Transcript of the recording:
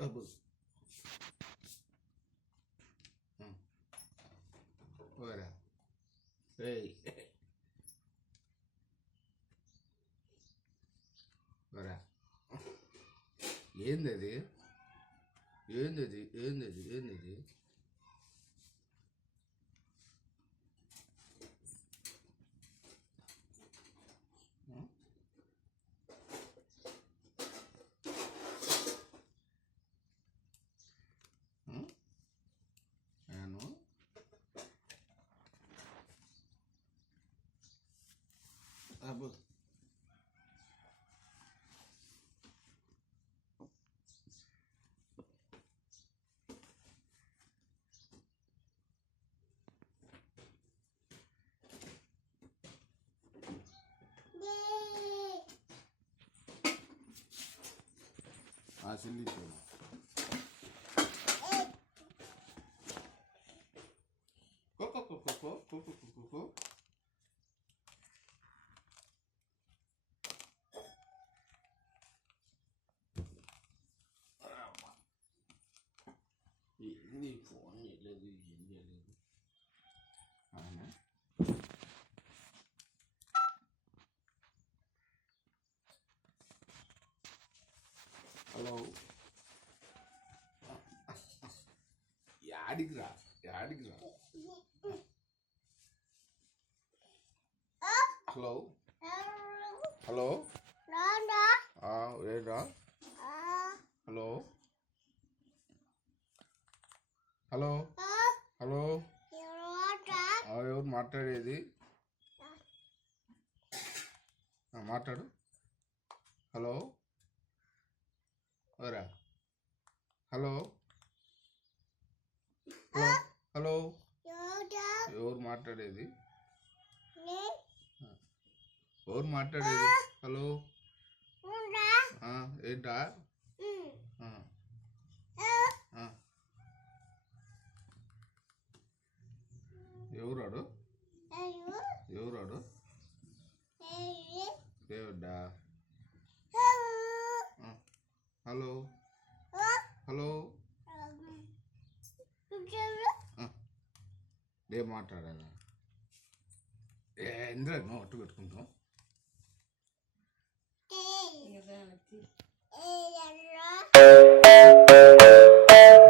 అబ్బో పోరా ఏయ్ పోరా ఏందది ఏందది ఏందది ఏందది నేను అబ్బో సిల్లి కోకో కోకో కోకో కోకో ఏంది ఫోన్ చేయలేదు ఏం చేయలేదు అవునా హలో యాడికిరా యాడికిరా హలో హలో ఏరా హలో హలో హలో ఎవరు మాట్లాడేది మాట్లాడు హలో ఓరా హలో హలో హలో ఎవరు మాట్లాడేది ఎవరు మాట్లాడేది హలో ఏంటా ఎవరాడు ఎవరాడు దేవుడా హలో హలో ఏం మాట్లాడాలా ఇంద్ర నువ్వు అట్టు పెట్టుకుంటాం